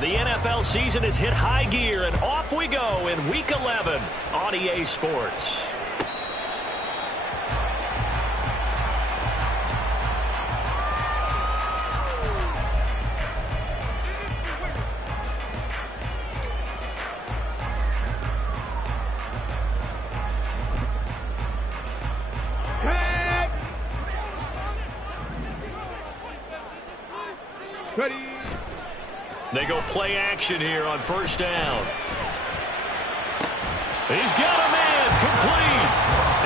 The NFL season has hit high gear, and off we go in Week 11 on EA Sports. They go play action here on first down. He's got a man complete.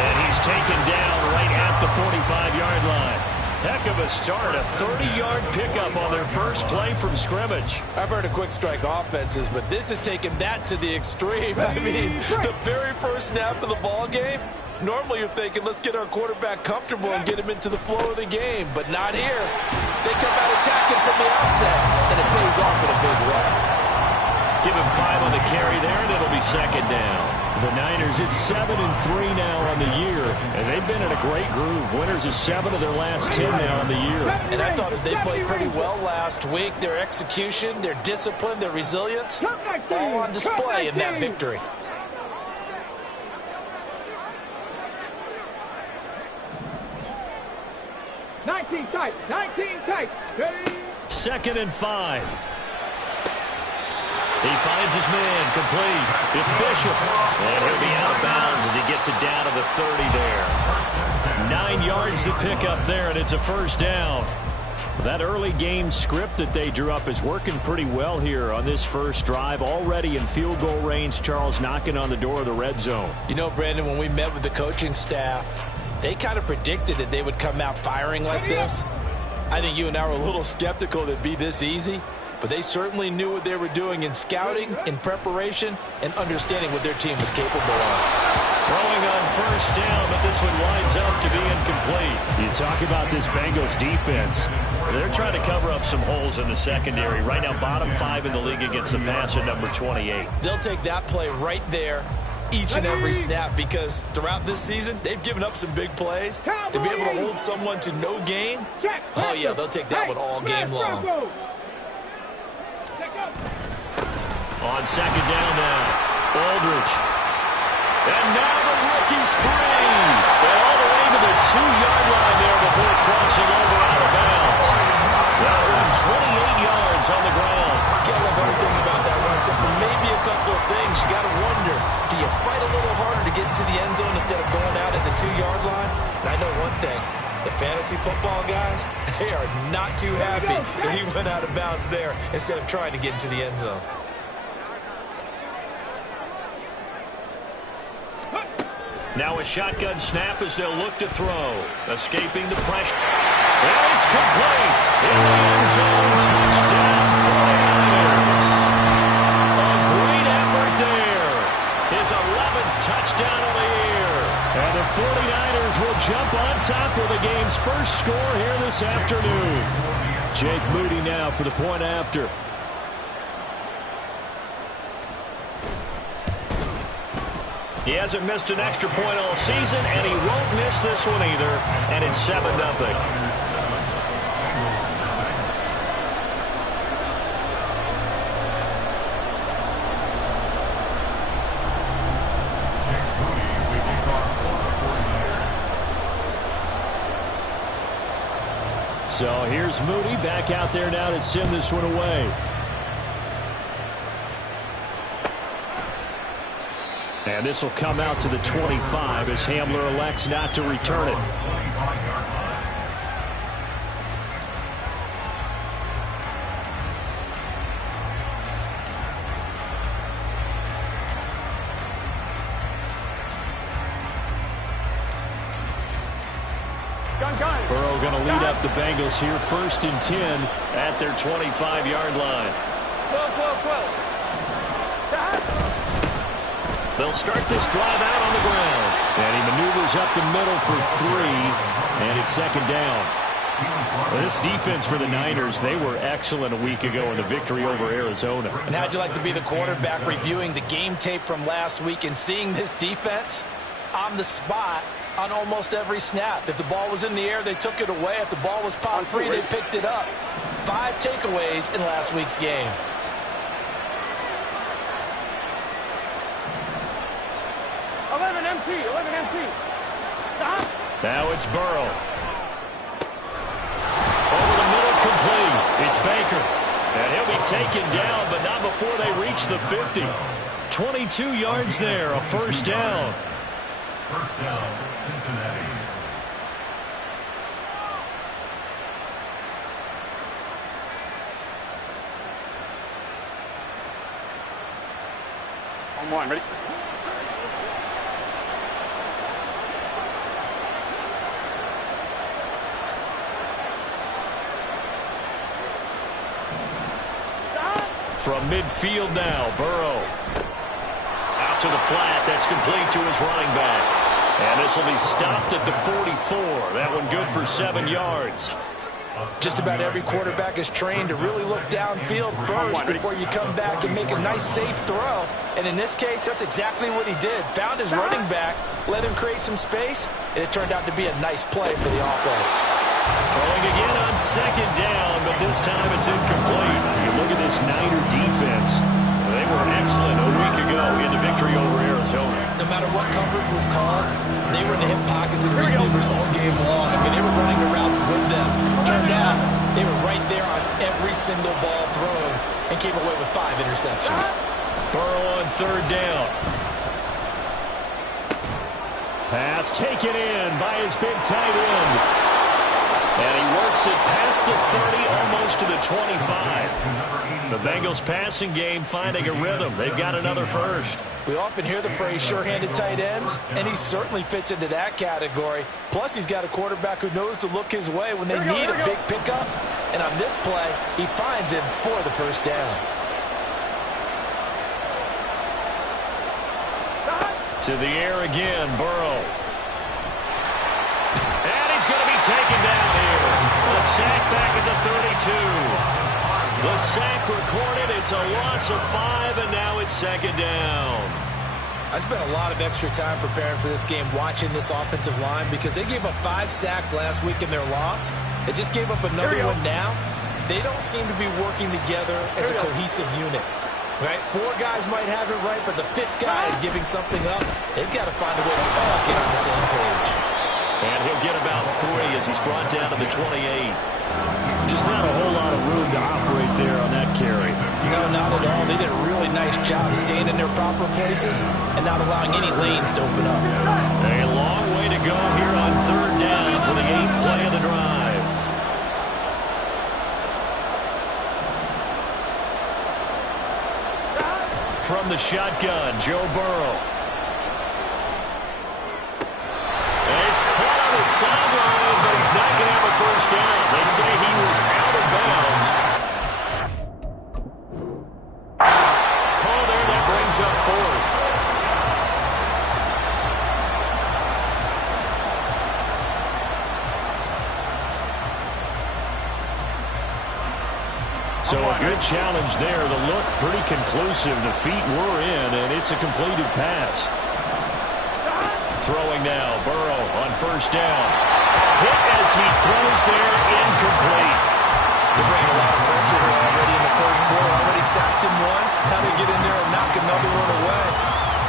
And he's taken down right at the 45-yard line. Heck of a start, a 30-yard pickup on their first play from scrimmage. I've heard of quick strike offenses, but this has taken that to the extreme. I mean, the very first snap of the ball game, normally you're thinking, let's get our quarterback comfortable and get him into the flow of the game, but not here. They come out attacking from the outset, and it pays off in a big way. Give him 5 on the carry there, and it'll be second down. The Niners, it's 7-3 now on the year, and they've been in a great groove. Winners of 7 of their last 10 now on the year. And I thought that they played pretty well last week. Their execution, their discipline, their resilience, all on display in that victory. Nineteen tight. Second and 5. He finds his man complete. It's Bishop. And he'll be out of bounds as he gets it down to the 30 there. 9 yards to pick up there, and it's a first down. That early game script that they drew up is working pretty well here on this first drive. Already in field goal range, Charles knocking on the door of the red zone. You know, Brandon, when we met with the coaching staff, they kind of predicted that they would come out firing like this. I think you and I were a little skeptical that it'd be this easy, but they certainly knew what they were doing in scouting, in preparation, and understanding what their team was capable of. Throwing on first down, but this one winds up to be incomplete. You talk about this Bengals defense. They're trying to cover up some holes in the secondary. Right now, bottom 5 in the league against the pass at number 28. They'll take that play right there each and every snap, because throughout this season, they've given up some big plays. To be able to hold someone to no gain, oh yeah, they'll take that one all game long. On second down now, Aldridge. And now the rookie's free. And all the way to the 2-yard line there before crossing over out of bounds. Now 28 yards on the ground. Can't love everything about that run, except for maybe a couple of things. You got to wonder, do you fight a little harder to get into the end zone instead of going out at the 2-yard line? And I know one thing. The fantasy football guys, they are not too happy that he went out of bounds there instead of trying to get into the end zone. Now a shotgun snap as they'll look to throw. Escaping the pressure. And it's complete. In the end zone, touchdown 49ers. A great effort there. His 11th touchdown of the year. And the 49ers will jump on top of the game's first score here this afternoon. Jake Moody now for the point after. He hasn't missed an extra point all season, and he won't miss this one either. And it's 7-0. So here's Moody back out there now to send this one away. And this will come out to the 25 as Hamler elects not to return it. Burrow going to lead up the Bengals here, 1st and 10 at their 25-yard line. 12. They'll start this drive out on the ground. And he maneuvers up the middle for 3, and it's second down. Well, this defense for the Niners, they were excellent a week ago in the victory over Arizona. And how'd you like to be the quarterback reviewing the game tape from last week and seeing this defense on the spot on almost every snap? If the ball was in the air, they took it away. If the ball was popped free, they picked it up. 5 takeaways in last week's game. 11 MT. Stop. Now it's Burrow. Over the middle, complete. It's Baker. And he'll be taken down, but not before they reach the 50. 22 yards there, a first down. First down, Cincinnati. On one, ready? From midfield now, Burrow. Out to the flat. That's complete to his running back. And this will be stopped at the 44. That one good for 7 yards. Just about every quarterback is trained to really look downfield first before you come back and make a nice, safe throw. And in this case, that's exactly what he did. Found his running back, let him create some space, and it turned out to be a nice play for the offense. Throwing again on second down, but this time it's incomplete. You look at this Niner defense. They were excellent a week ago in the victory over Arizona. No matter what coverage was called, they were in the hip pockets of the receivers all game long. I mean, they were running the routes with them. Turned out, they were right there on every single ball thrown and came away with 5 interceptions. Burrow on third down. Pass taken in by his big tight end. And he works it past the 30, almost to the 25. The Bengals passing game finding a rhythm. They've got another first. We often hear the phrase sure-handed tight ends, and he certainly fits into that category. Plus, he's got a quarterback who knows to look his way when they need a big pickup. And on this play, he finds him for the first down. To the air again, Burrow. And he's going to be taken down here. A sack back at the 32. The sack recorded. It's a loss of 5, and now it's second down. I spent a lot of extra time preparing for this game watching this offensive line because they gave up 5 sacks last week in their loss. They just gave up another one now. They don't seem to be working together as a cohesive unit. Right? 4 guys might have it right, but the 5th guy is giving something up. They've got to find a way to all get on the same page. And he'll get about 3 as he's brought down to the 28. Just not a whole lot of room to operate there on that carry. No, not at all. They did a really nice job staying in their proper places and not allowing any lanes to open up. A long way to go here on third down for the 8th play of the drive. From the shotgun, Joe Burrow. Sideline, but he's not going to have a first down. They say he was out of bounds. Call there, that brings up 4th. So a good challenge there. The look pretty conclusive. The feet were in, and it's a completed pass. Throwing now, Burrow on first down. Hit as he throws there, incomplete. They're bringing a lot of pressure here already in the first quarter. Already sacked him once. Now they get in there and knock another one away.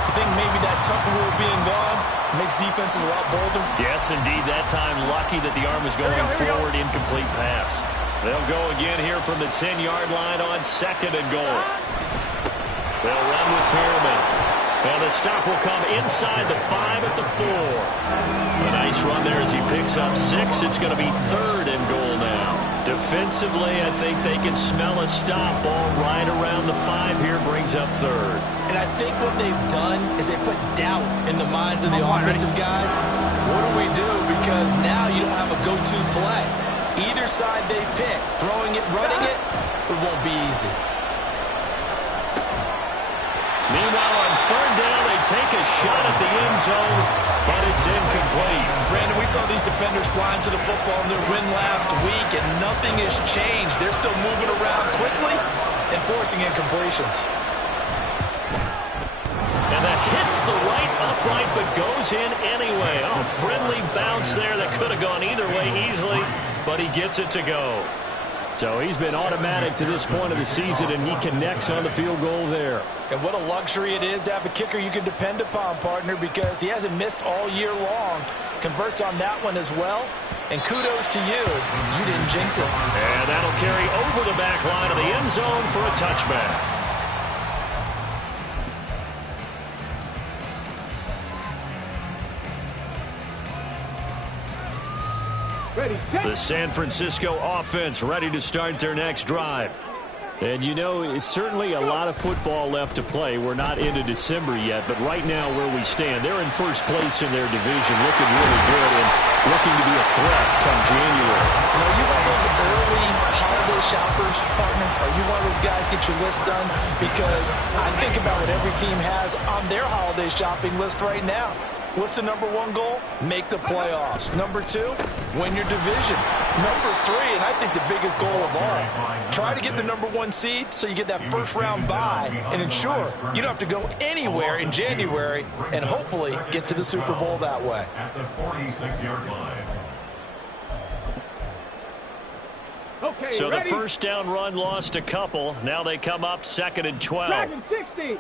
I think maybe that Tucker rule being gone makes defenses a lot bolder. Yes, indeed. That time, lucky that the arm was going forward, incomplete pass. They'll go again here from the 10-yard line on second and goal. They'll run with Perriman. And the stop will come inside the 5 at the 4. A nice run there as he picks up 6. It's going to be third and goal now. Defensively, I think they can smell a stop. Ball right around the 5 here brings up third. And I think what they've done is they put doubt in the minds of the offensive guys. What do we do? Because now you don't have a go-to play. Either side they pick, throwing it, running it, it won't be easy. Meanwhile, on third down, they take a shot at the end zone, but it's incomplete. Brandon, we saw these defenders flying to the football in their win last week, and nothing has changed. They're still moving around quickly and forcing incompletions. And that hits the right upright, but goes in anyway. Oh, friendly bounce there that could have gone either way easily, but he gets it to go. So he's been automatic to this point of the season, and he connects on the field goal there. And what a luxury it is to have a kicker you can depend upon, partner, because he hasn't missed all year long. Converts on that one as well. And kudos to you. You didn't jinx it. And that'll carry over the back line of the end zone for a touchback. Ready, set. The San Francisco offense ready to start their next drive. And you know, it's certainly a lot of football left to play. We're not into December yet, but right now where we stand, they're in first place in their division, looking really good and looking to be a threat come January. Are you one of those early holiday shoppers, partner? Are you one of those guys get your list done? Because I think about what every team has on their holiday shopping list right now. What's the number one goal? Make the playoffs. Number two, win your division. Number three, and I think the biggest goal of all, try to get the number one seed so you get that first round bye and ensure you don't have to go anywhere in January and hopefully get to the Super Bowl that way. At the 46-yard line. Okay, So ready? the first down run lost a couple. Now they come up 2nd and 12. Dragon 60.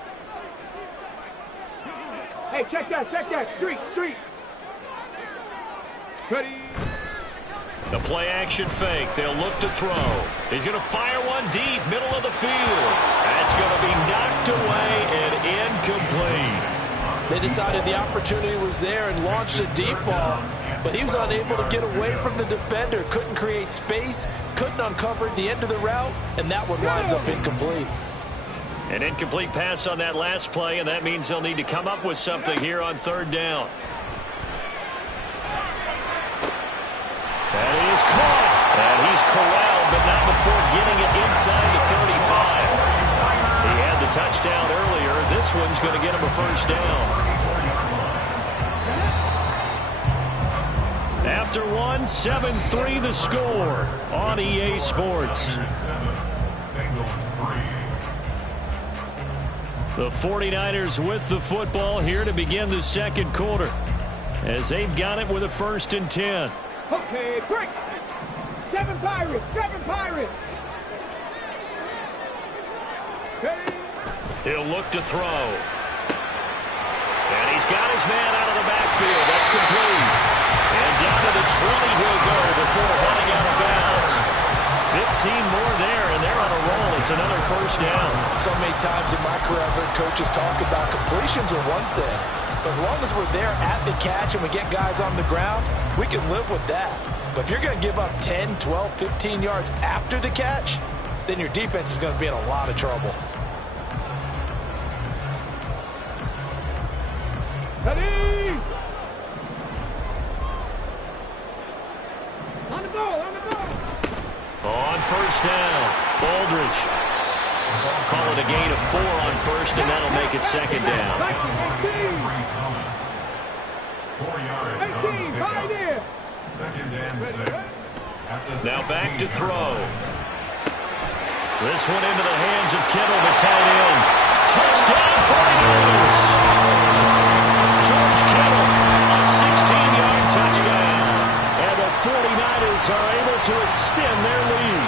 Hey, check that, street. Ready. The play action fake. They'll look to throw. He's going to fire one deep, middle of the field. That's going to be knocked away and incomplete. They decided the opportunity was there and launched a deep ball, but he was unable to get away from the defender. Couldn't create space, couldn't uncover the end of the route, and that one winds up incomplete. An incomplete pass on that last play, and that means they'll need to come up with something here on 3rd down. That is caught. And he's corralled, but not before getting it inside the 35. He had the touchdown earlier. This one's going to get him a first down. After one, 7-3 the score on EA Sports. The 49ers with the football here to begin the second quarter as they've got it with a 1st and 10. Okay, quick. 7 Pirates. Ready. He'll look to throw. And he's got his man out of the backfield. That's complete. And down to the 20 he'll go before heading out of bounds. 15 more there, and they're on a roll. It's another first down. So many times in my career, I've heard coaches talk about completions are one thing. But as long as we're there at the catch and we get guys on the ground, we can live with that. But if you're going to give up 10, 12, 15 yards after the catch, then your defense is going to be in a lot of trouble. Ready. On the ball. On first down, Aldridge. Call it a gain of 4 on first, and that'll make it 2nd down. 4 yards on the pickup. 2nd and 6. Now back to throw. This one into the hands of Kittle, the tight end. Touchdown 49ers. George Kittle, a 16-yard touchdown. And the 49ers are able to extend their lead.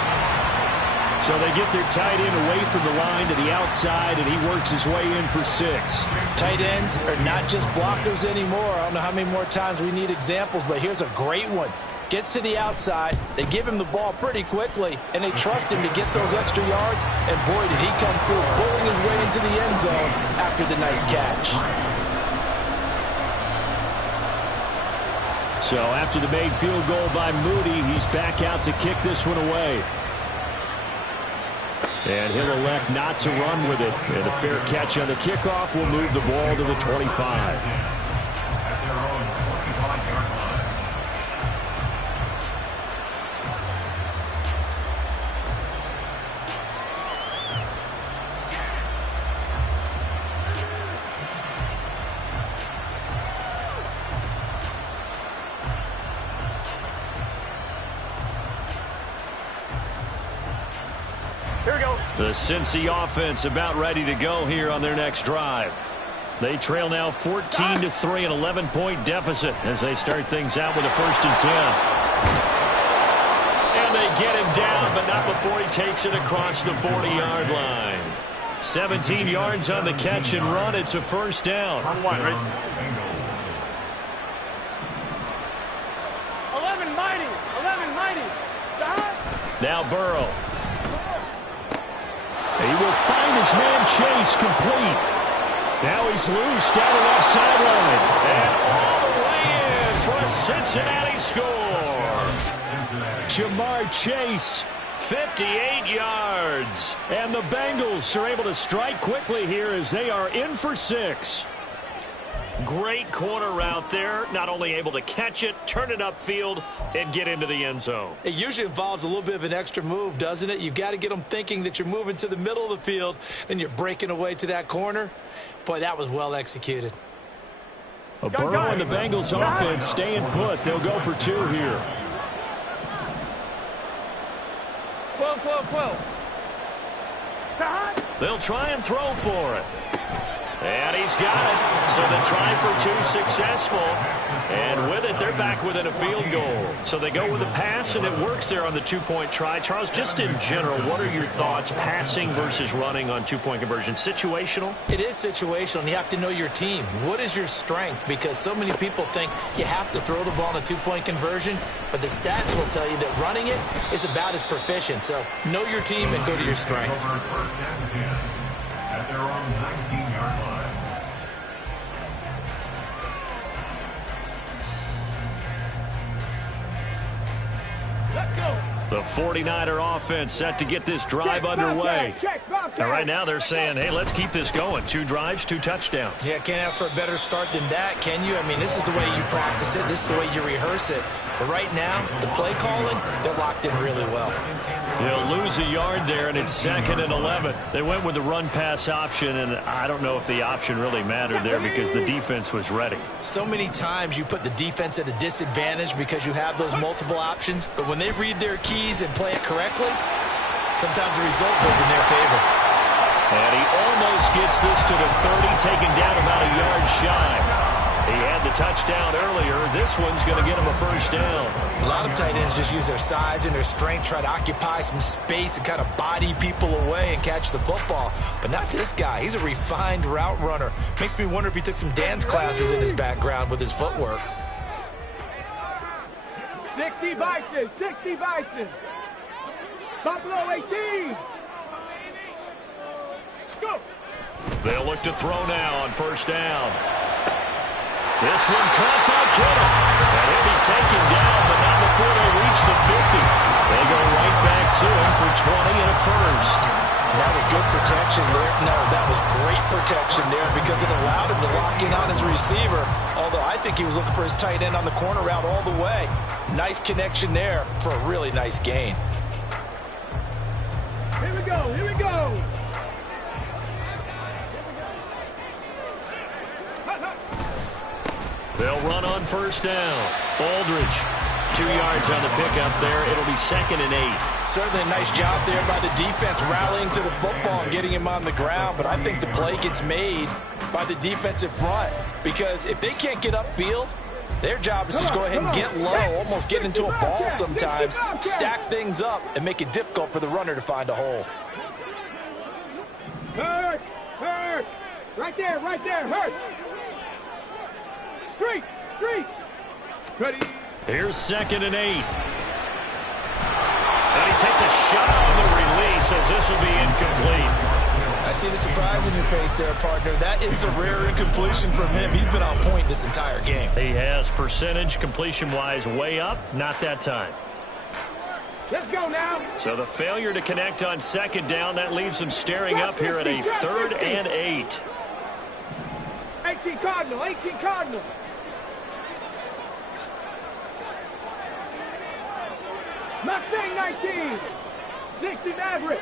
So they get their tight end away from the line to the outside, and he works his way in for 6. Tight ends are not just blockers anymore. I don't know how many more times we need examples, but here's a great one. Gets to the outside, they give him the ball pretty quickly, and they trust him to get those extra yards, and boy, did he come through, bowling his way into the end zone after the nice catch. So after the made field goal by Moody, he's back out to kick this one away. And he'll elect not to run with it. And a fair catch on the kickoff will move the ball to the 25. The Cincy offense about ready to go here on their next drive. They trail now 14-3, an 11-point deficit as they start things out with a 1st and 10. And they get him down, but not before he takes it across the 40-yard line. 17 yards on the catch and run. It's a first down. 11 mighty. Stop. Now Burrow. He will find his man Chase complete. Now he's loose down the left sideline. And all the way in for a Cincinnati score. Jamar Chase, 58 yards. And the Bengals are able to strike quickly here as they are in for 6. Great corner route there. Not only able to catch it, turn it upfield, and get into the end zone. It usually involves a little bit of an extra move, doesn't it? You've got to get them thinking that you're moving to the middle of the field, and you're breaking away to that corner. Boy, that was well executed. Burrow and the Bengals offense staying put. They'll go for 2 here. 12. They'll try and throw for it. And he's got it. So the try for 2 successful. And with it, they're back within a field goal. So they go with a pass, and it works there on the 2-point try. Charles, just in general, what are your thoughts, passing versus running on 2-point conversion? Situational? It is situational, and you have to know your team. What is your strength? Because so many people think you have to throw the ball in a 2-point conversion, but the stats will tell you that running it is about as proficient. So know your team and go to your strengths. First and 10 at their own 19-yard line. Let's go. The 49er offense set to get this drive underway. And right now they're saying, hey, let's keep this going. 2 drives, 2 touchdowns. Yeah, can't ask for a better start than that, can you? I mean, this is the way you practice it. This is the way you rehearse it. But right now, the play calling, they're locked in really well. They'll lose a yard there, and it's 2nd and 11. They went with the run-pass option, and I don't know if the option really mattered there because the defense was ready. So many times you put the defense at a disadvantage because you have those multiple options, but when they read their keys and play it correctly, sometimes the result goes in their favor. And he almost gets this to the 30, taken down about a yard shy. He had the touchdown earlier. This one's going to get him a first down. A lot of tight ends just use their size and their strength, try to occupy some space and kind of body people away and catch the football. But not this guy. He's a refined route runner. Makes me wonder if he took some dance classes in his background with his footwork. 60 Bison. Buffalo 18. Go. They'll look to throw now on first down. This one caught by Kittle. And he'll be taken down, but not before they reach the 50. They go right back to him for 20 and a first. That was good protection there. No, that was great protection there because it allowed him to lock in on his receiver. Although I think he was looking for his tight end on the corner route all the way. Nice connection there for a really nice gain. Here we go. They'll run on first down. Aldridge, 2 yards on the pickup there. It'll be 2nd and 8. Certainly a nice job there by the defense rallying to the football and getting him on the ground. But I think the play gets made by the defensive front because if they can't get upfield, their job is to go ahead and get low, almost get into a ball sometimes, stack things up, and make it difficult for the runner to find a hole. Hurt. Right there, hurt. Street. Ready. Here's 2nd and 8. And he takes a shot on the release as this will be incomplete. I see the surprise in your face there, partner. That is a rare incompletion from him. He's been on point this entire game. He has percentage completion-wise way up, not that time. Let's go now. So the failure to connect on 2nd down, that leaves him staring up here at a 3rd and 8. 18 Cardinal. Mustang 19. 60 Maverick.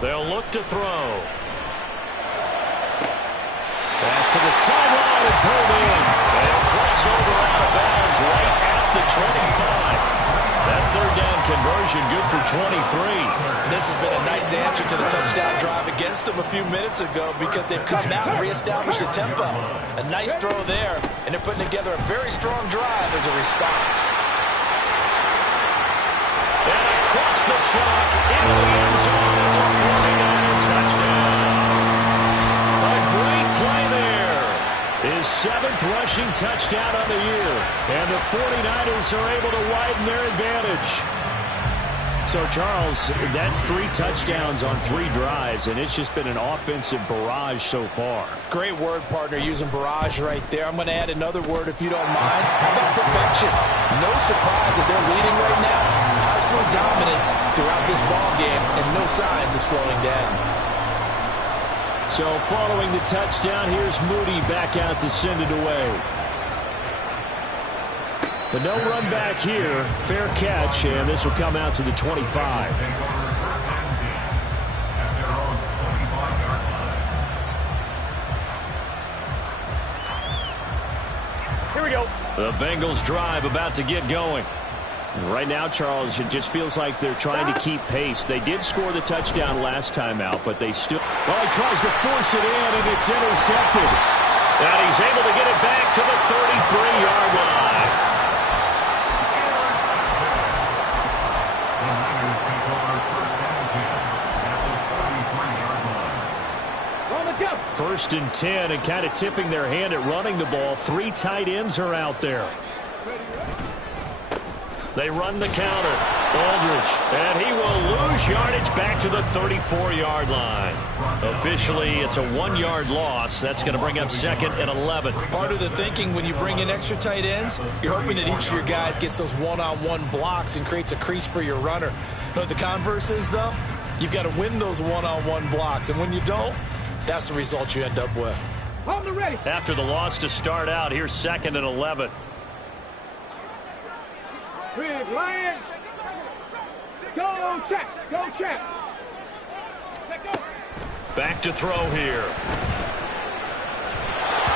They'll look to throw. Pass to the sideline and pulled in. They'll cross over out of bounds right at the 25. That 3rd down conversion good for 23. This has been a nice answer to the touchdown drive against them a few minutes ago because they've come out and reestablished the tempo. A nice throw there, and they're putting together a very strong drive as a response. across the chalk into the end zone. It's a 49er touchdown. A great play there. His 7th rushing touchdown on the year. And the 49ers are able to widen their advantage. So, Charles, that's 3 touchdowns on 3 drives, and it's just been an offensive barrage so far. Great word, partner, using barrage right there. I'm going to add another word if you don't mind. How about perfection? No surprise that they're leading right now. Absolute dominance throughout this ball game and no signs of slowing down. So following the touchdown, here's Moody back out to send it away. But no run back here. Fair catch, and this will come out to the 25. Here we go. The Bengals drive about to get going. Right now, Charles, it just feels like they're trying to keep pace. They did score the touchdown last time out, but they still... Oh, he tries to force it in, and it's intercepted. And he's able to get it back to the 33-yard line. First and 10, and kind of tipping their hand at running the ball. 3 tight ends are out there. They run the counter. Aldridge, and he will lose yardage back to the 34-yard line. Officially, it's a 1-yard loss. That's going to bring up 2nd and 11. Part of the thinking when you bring in extra tight ends, you're hoping that each of your guys gets those one-on-one blocks and creates a crease for your runner. You know what the converse is, though? You've got to win those one-on-one blocks, and when you don't, that's the result you end up with. Hold the ready. After the loss to start out, here's 2nd and 11. Big Lion. Go check. Go check. Let go. Back to throw here.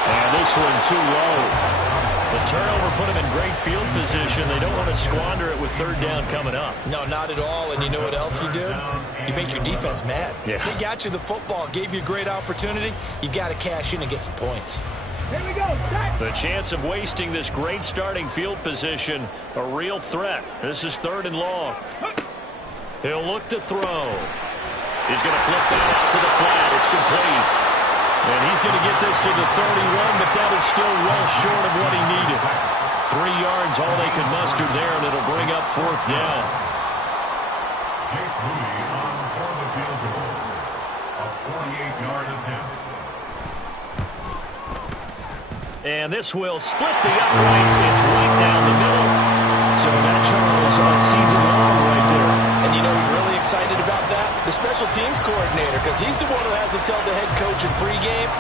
And this one too low. The turnover put him in great field position. They don't want to squander it with 3rd down coming up. No, not at all. And you know what else you do? You make your defense mad. Yeah. They got you the football, gave you a great opportunity. You got to cash in and get some points. Here we go. Set. The chance of wasting this great starting field position, a real threat. This is 3rd and long. He'll look to throw. He's going to flip that out to the flat. It's complete. And he's going to get this to the 31, but that is still well short of what he needed. 3 yards, all they could muster there, and it'll bring up 4th down. Jake Moody on for the field goal. A 48-yard attempt. And this will split the uprights. It's right down the middle. So that, Charles, a season long right there. And you know who's really excited about that? The special teams coordinator, because he's the one who has to tell the head coach in pregame,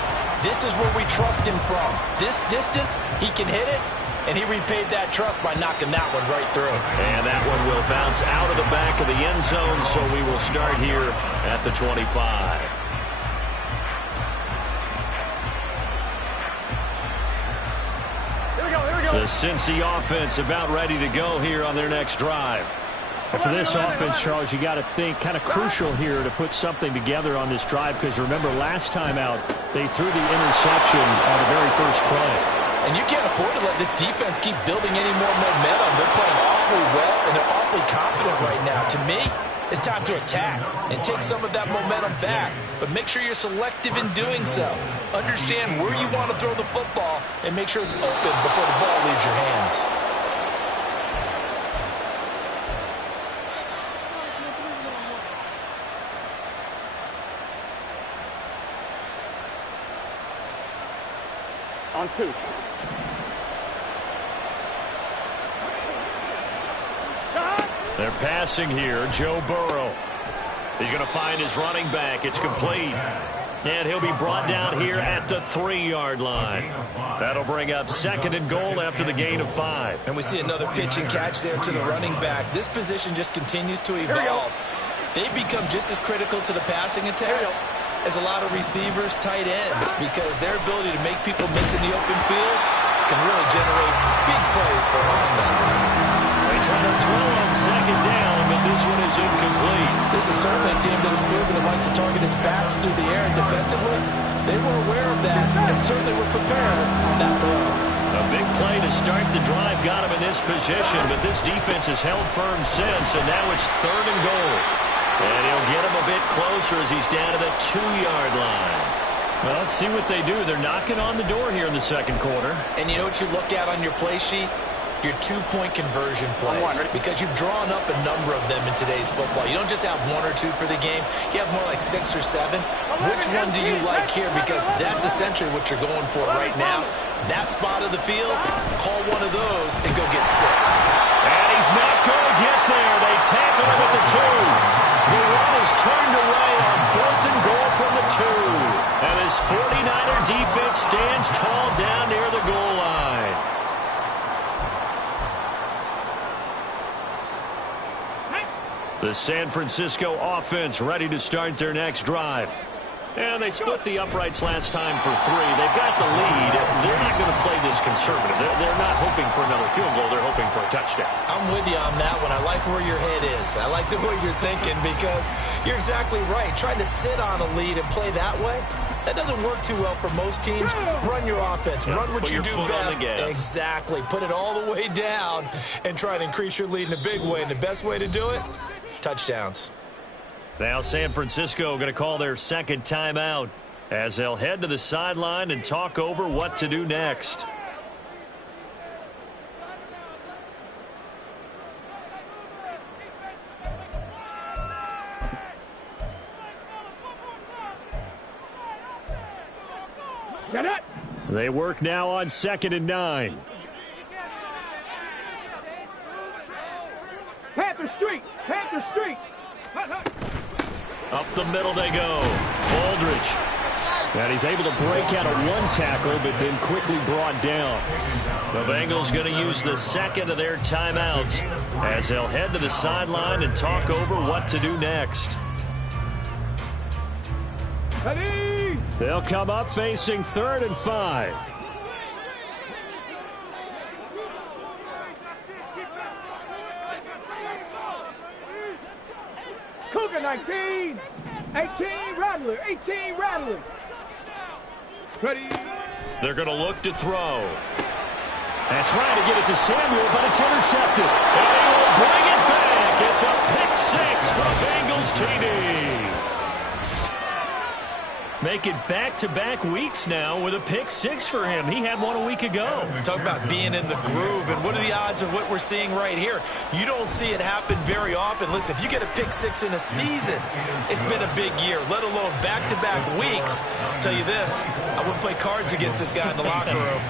this is where we trust him from. This distance, he can hit it, and he repaid that trust by knocking that one right through. And that one will bounce out of the back of the end zone, so we will start here at the 25. The Cincy offense about ready to go here on their next drive. For this offense, Charles, you got to think kind of crucial here to put something together on this drive, because remember last time out they threw the interception on the very first play. And you can't afford to let this defense keep building any more momentum. They're playing awfully well, and they're awfully confident right now. To me, it's time to attack and take some of that momentum back. But make sure you're selective in doing so. Understand where you want to throw the football and make sure it's open before the ball leaves your hands. On 2. They're passing here. Joe Burrow. He's going to find his running back. It's complete. And he'll be brought down here at the 3-yard line. That'll bring up 2nd and goal after the gain of 5. And we see another pitch and catch there to the running back. This position just continues to evolve. They become just as critical to the passing attack as a lot of receivers, tight ends, because their ability to make people miss in the open field can really generate big plays for an offense. They try to throw on 2nd down, but this one is incomplete. This is certainly a team that has proven it likes to target its backs through the air, and defensively, they were aware of that and certainly were prepared on that throw. A big play to start the drive got him in this position, but this defense has held firm since, and now it's 3rd and goal. And he'll get him a bit closer as he's down to the 2-yard line. Well, let's see what they do. They're knocking on the door here in the second quarter. And you know what you look at on your play sheet? Your 2-point conversion plays, because you've drawn up a number of them in today's football. You don't just have 1 or 2 for the game. You have more like 6 or 7. Which one do you like here? Because that's essentially what you're going for right now. That spot of the field, call one of those and go get 6. And he's not going to get there. They tackle him at the 2. The run is turned away on 4th and goal from the 2. And his 49er defense stands tall down near the goal line. The San Francisco offense ready to start their next drive. And they split the uprights last time for 3. They've got the lead. They're not going to play this conservative. They're not hoping for another field goal. They're hoping for a touchdown. I'm with you on that one. I like where your head is. I like the way you're thinking, because you're exactly right. Trying to sit on a lead and play that way, that doesn't work too well for most teams. Run your offense. Run what you do best. Exactly. Put it all the way down and try to increase your lead in a big way. And the best way to do it, touchdowns. Now San Francisco going to call their second timeout as they'll head to the sideline and talk over what to do next. They work now on 2nd and 9. Panther Street! Panther Street! Up the middle they go. Aldridge. And he's able to break out of 1 tackle, but then quickly brought down. The Bengals going to use the second of their timeouts as they'll head to the sideline and talk over what to do next. They'll come up facing 3rd and 5. Cougar 19, 18 Rattler, 18 Rattler. Ready. They're going to look to throw. And trying to get it to Samuel, but it's intercepted. And they will bring it back. It's a pick 6 for Bengals TD. Make it back-to-back weeks now with a pick 6 for him. He had one a week ago. Talk about being in the groove, and what are the odds of what we're seeing right here? You don't see it happen very often. Listen, if you get a pick 6 in a season, it's been a big year, let alone back-to-back weeks. I'll tell you this, I wouldn't play cards against this guy in the locker room.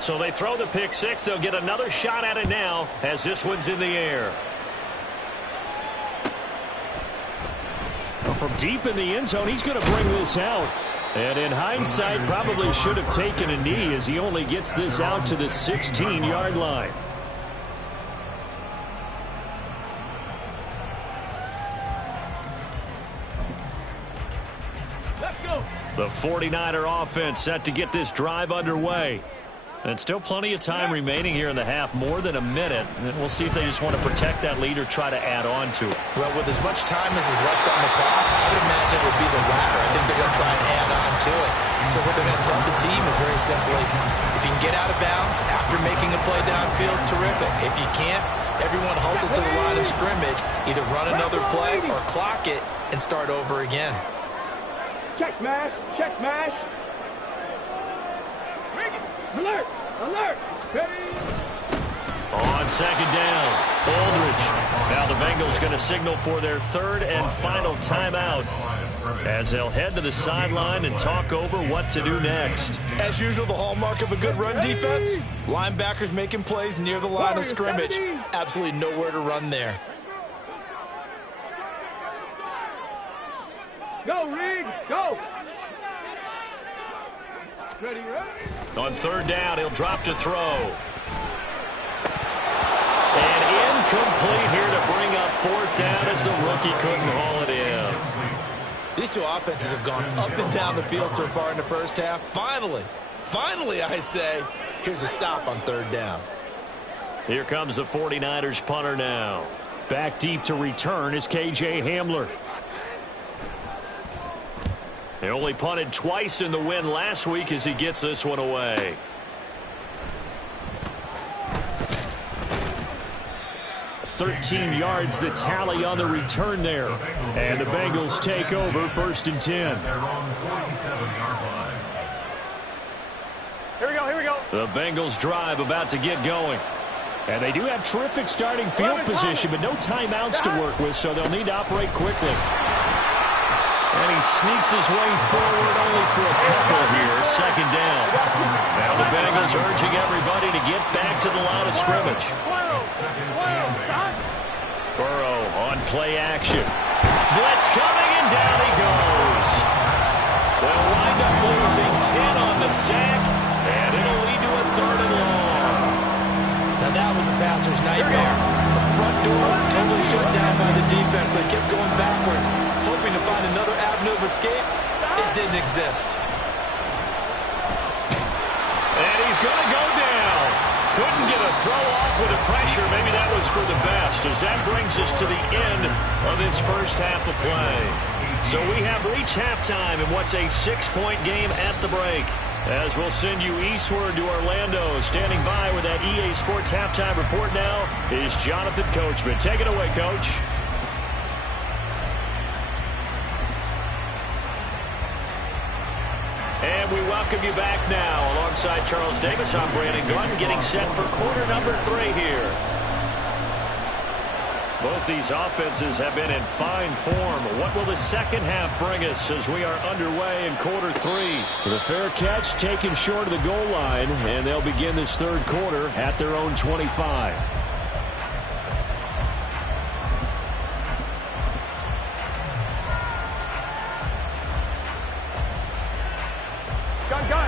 So they throw the pick 6. They'll get another shot at it now as this one's in the air. From deep in the end zone, he's going to bring this out. And in hindsight, probably should have taken a knee as he only gets this out to the 16-yard line. Let's go. The 49er offense set to get this drive underway. And still plenty of time remaining here in the half, more than a minute. And we'll see if they just want to protect that lead or try to add on to it. Well, with as much time as is left on the clock, I would imagine it would be the latter. I think they're going to try and add on to it. So what they're going to tell the team is very simply, if you can get out of bounds after making a play downfield, terrific. If you can't, everyone hustle to the line of scrimmage, either run another play or clock it and start over again. Check smash, check smash. Alert! Alert! Ready! On 2nd down, Aldridge. Now the Bengals going to signal for their 3rd and final timeout as they'll head to the sideline and talk over what to do next. As usual, the hallmark of a good run defense, linebackers making plays near the line of scrimmage. Absolutely nowhere to run there. Go, Riggs! Go! Ready, ready? On 3rd down, he'll drop to throw. And incomplete here to bring up 4th down as the rookie couldn't haul it in. These two offenses have gone up and down the field so far in the first half. Finally, I say, here's a stop on 3rd down. Here comes the 49ers punter now. Back deep to return is KJ Hamler. They only punted twice in the win last week as he gets this one away. .13 yards the tally on the return there. And the Bengals take over 1st and 10. Here we go, here we go. The Bengals drive about to get going. And they do have terrific starting field position, but no timeouts to work with, so they'll need to operate quickly. And he sneaks his way forward only for a couple here. 2nd down. Now the Bengals urging everybody to get back to the line of scrimmage. Burrow on play action. Blitz coming, and down he goes. They'll wind up losing 10 on the sack, and it'll lead to a 3rd and long. Now that was a passer's nightmare. The front door totally shut down by the defense. They kept going backwards, hoping to find another avenue of escape. It didn't exist. And he's going to go down. Couldn't get a throw off with the pressure. Maybe that was for the best, as that brings us to the end of this first half of play. So we have reached halftime in what's a 6-point game at the break. As we'll send you eastward to Orlando. Standing by with that EA Sports halftime report now is Jonathan Coachman. Take it away, Coach. And we welcome you back now. Alongside Charles Davis, I'm Brandon Gordon, getting set for quarter number 3 here. Both these offenses have been in fine form. What will the second half bring us as we are underway in quarter 3? The fair catch taken short of the goal line, and they'll begin this 3rd quarter at their own 25.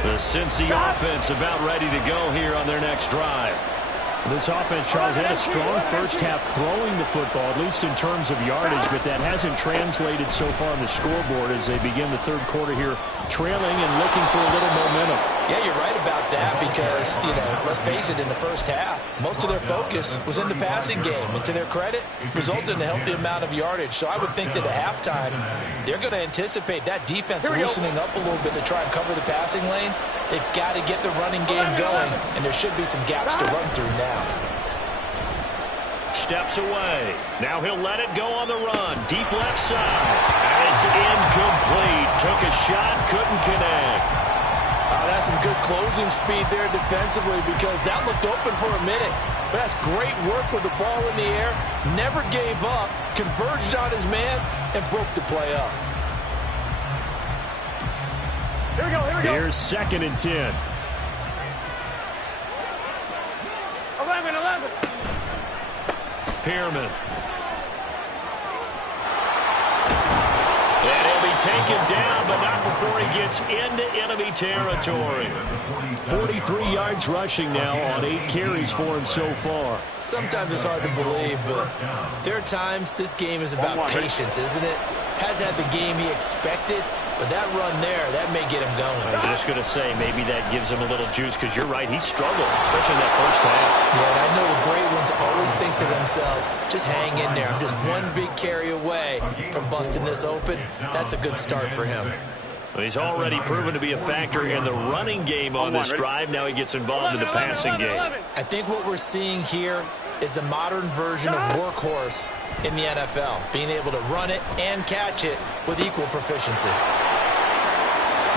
The Cincy offense about ready to go here on their next drive. This offense, Charles, had a strong first half throwing the football, at least in terms of yardage, but that hasn't translated so far on the scoreboard as they begin the 3rd quarter here, trailing and looking for a little momentum. Yeah, you're right about that because, let's face it, in the first half, most of their focus was in the passing game. And to their credit, resulted in a healthy amount of yardage. So I would think that at halftime, they're going to anticipate that defense loosening up a little bit to try and cover the passing lanes. They've got to get the running game going, and there should be some gaps to run through now. Steps away. Now he'll let it go on the run. Deep left side. And it's incomplete. Took a shot, couldn't connect. That's some good closing speed there defensively because that looked open for a minute. But that's great work with the ball in the air. Never gave up. Converged on his man and broke the play up. Here we go, here we go. Here's 2nd and 10. 11. Pearman. And he'll be taken down, but not before he gets into enemy territory. 43 yards rushing now on 8 carries for him so far. Sometimes it's hard to believe, but there are times this game is about patience, isn't it? Has had the game he expected, but that run there, that may get him going. I was just going to say, maybe that gives him a little juice, because you're right, he struggled, especially in that first half. Yeah, and I know the great ones always think to themselves, just hang in there. I'm just one big carry away from busting this open. That's a good start for him. Well, he's already proven to be a factor in the running game on this drive. Now he gets involved in the passing game. I think what we're seeing here is the modern version of workhorse in the NFL, being able to run it and catch it with equal proficiency.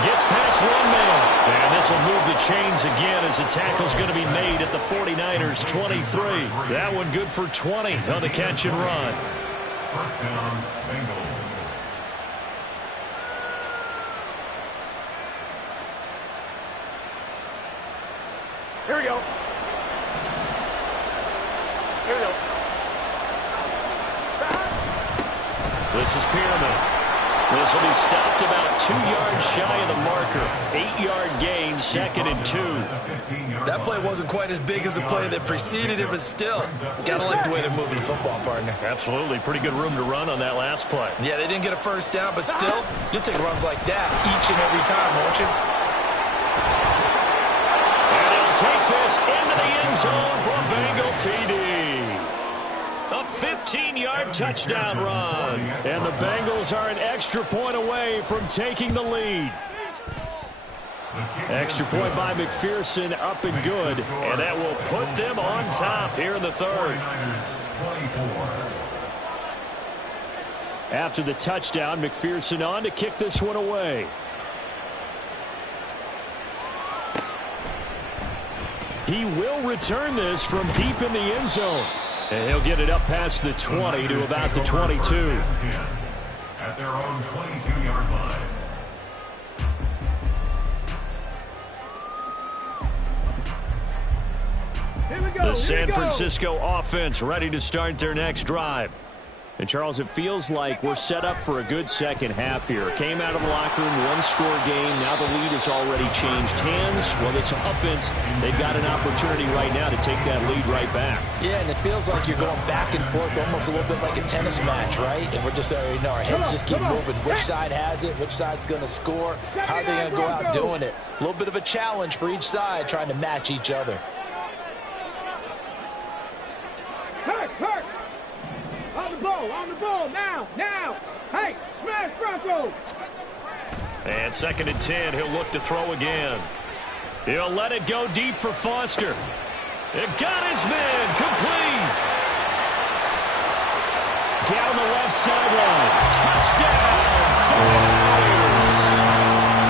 Gets past one man. And this will move the chains again as the tackle's going to be made at the 49ers 23. That one good for 20 on the catch and run. 1st down, Bengals. Here we go. Here we go. This is Pearman. This will be stopped about 2 yards shy of the marker. 8-yard gain, 2nd and 2. That play wasn't quite as big as the play that preceded it, but still, gotta like the way they're moving the football, partner. Absolutely. Pretty good room to run on that last play. Yeah, they didn't get a first down, but still, you'll take runs like that each and every time, won't you? And he'll take this into the end zone for a Bengal TD. A 15-yard touchdown run. And the Bengals are an extra point away from taking the lead. Extra point by McPherson, up and good. And that will put them on top here in the third. After the touchdown, McPherson on to kick this one away. He will return this from deep in the end zone. And he'll get it up past the 20 to about the 22. At their own 22-yard line. The San Francisco offense ready to start their next drive. And, Charles, it feels like we're set up for a good second half here. Came out of the locker room, one-score game. Now the lead has already changed hands. Well, this offense, they've got an opportunity right now to take that lead right back. Yeah, and it feels like you're going back and forth almost a little bit like a tennis match, right? And we're just, our heads just keep moving. Which side has it? Which side's going to score? How are they going to go out doing it? A little bit of a challenge for each side trying to match each other. Hurt! On the ball, now! Hey, smash Bronco! And 2nd and 10, he'll look to throw again. He'll let it go deep for Foster. It got his man, complete. Down the left sideline. Touchdown, 49ers.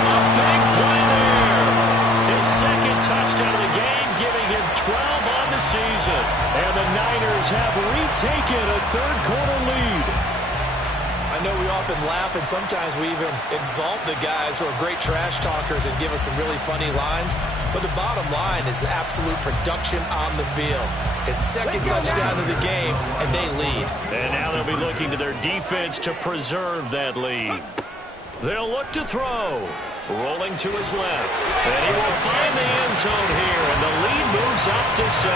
A big play there. His 2nd touchdown of the game, giving him 12 on the season. And the Niners have retaken a third-quarter lead. I know we often laugh, and sometimes we even exalt the guys who are great trash talkers and give us some really funny lines. But the bottom line is absolute production on the field. His 2nd touchdown of the game, and they lead. And now they'll be looking to their defense to preserve that lead. They'll look to throw. Rolling to his left. And he will find the end zone here, and the lead moves up to 7.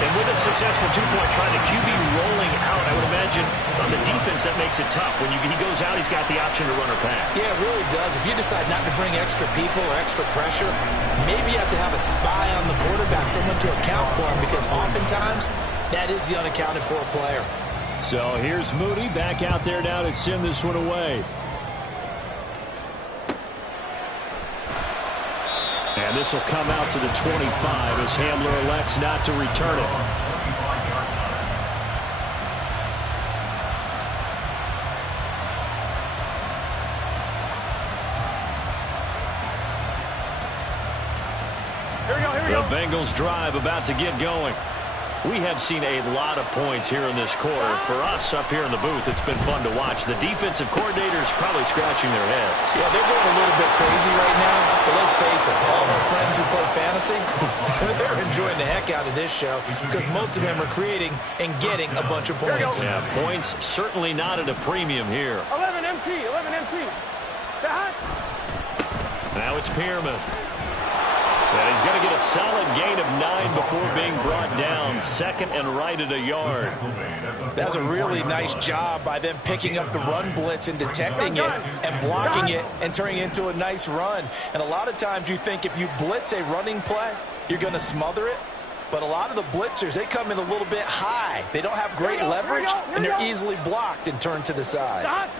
And with a successful two-point try, the QB rolling out, I would imagine on the defense that makes it tough. When he goes out, he's got the option to run or pass. Yeah, it really does. If you decide not to bring extra people or extra pressure, maybe you have to have a spy on the quarterback, someone to account for him, because oftentimes that is the unaccounted for player. So here's Moody back out there now to send this one away. And this will come out to the 25 as Hamler elects not to return it. Here we go. The Bengals drive about to get going. We have seen a lot of points here in this quarter. For us up here in the booth, it's been fun to watch. The defensive coordinators probably scratching their heads. Yeah, they're going a little bit crazy right now. But let's face it, all our friends who play fantasy, they're enjoying the heck out of this show because most of them are creating and getting a bunch of points. Yeah, points certainly not at a premium here. 11 MT. Now it's Pearman. And he's going to get a solid gain of 9 before being brought down. 2nd and right at a yard. That's a really nice job by them picking up the run blitz and detecting it and blocking it and turning it into a nice run. And a lot of times you think if you blitz a running play, you're going to smother it. But a lot of the blitzers, they come in a little bit high. They don't have great leverage, and they're easily blocked and turned to the side.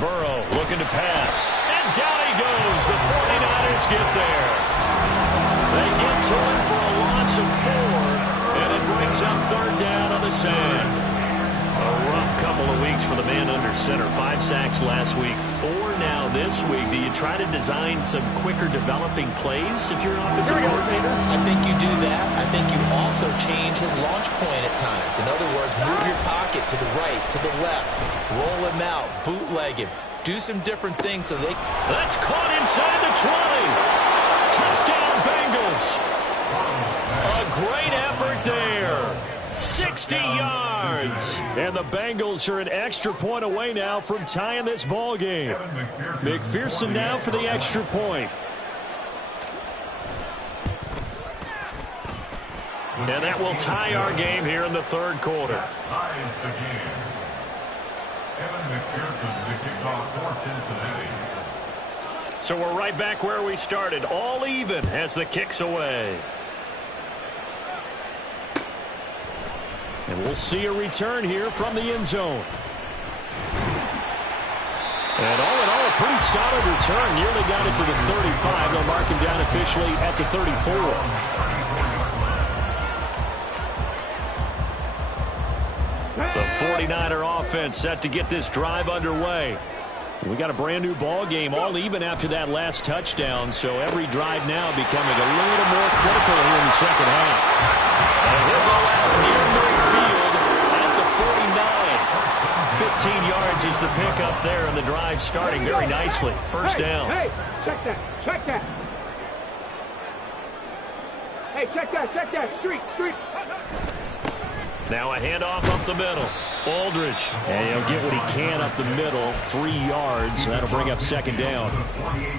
Burrow looking to pass. And down he goes. The 49ers get there. They get to him for a loss of 4, and it brings up 3rd down on the sand. A rough couple of weeks for the man under center. 5 sacks last week, 4 now this week. Do you try to design some quicker developing plays if you're an offensive coordinator? I think you do that. I think you also change his launch point at times. In other words, move your pocket to the right, to the left, roll him out, bootleg him, do some different things so they... That's caught inside the 20. Touchdown, Bengals. A great effort there. 60 yards. And the Bengals are an extra point away now from tying this ball game. McPherson now for the extra point. And that will tie our game here in the 3rd quarter. Ties the game. Evan McPherson, the kickoff for Cincinnati. So we're right back where we started, all even as the kick's away. And we'll see a return here from the end zone. And all in all, a pretty solid return. Nearly got it to the 35. They'll mark him down officially at the 34. The 49er offense set to get this drive underway. We got a brand new ball game, all even after that last touchdown, so every drive now becoming a little more critical here in the second half. And he'll go out near midfield at the 49. 15 yards is the pickup there, and the drive starting very nicely. First down. Hey, check that, check that. Hey, check that, street. Now a handoff up the middle. Aldridge. And he'll get what he can up the middle, 3 yards. That'll bring up second down.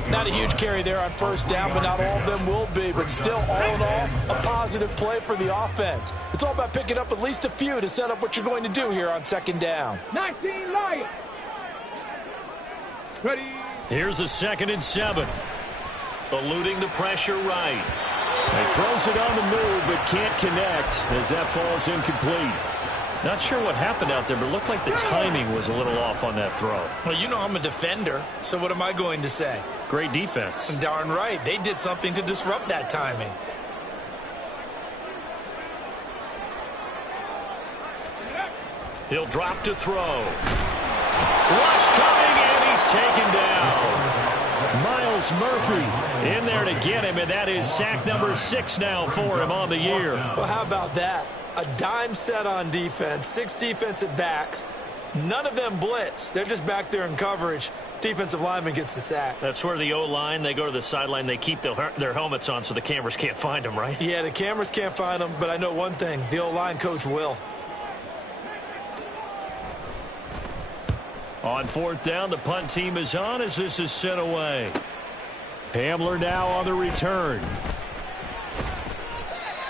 Not a huge carry there on first down, but not all of them will be. But still, all in all, a positive play for the offense. It's all about picking up at least a few to set up what you're going to do here on second down. 19 Lions. Ready. Here's a 2nd and 7. Eluding the pressure right. He throws it on the move, but can't connect as that falls incomplete. Not sure what happened out there, but it looked like the timing was a little off on that throw. Well, you know I'm a defender, so what am I going to say? Great defense. Darn right. They did something to disrupt that timing. He'll drop to throw. Rush coming, and he's taken down. Miles Murphy in there to get him, and that is sack number 6 now for him on the year. Well, how about that? A dime set on defense, 6 defensive backs. None of them blitz. They're just back there in coverage. Defensive lineman gets the sack. That's where the O-line, they go to the sideline, they keep their helmets on so the cameras can't find them, right? Yeah, the cameras can't find them, but I know one thing. The O-line coach will. On 4th down, the punt team is on as this is sent away. Hamler now on the return.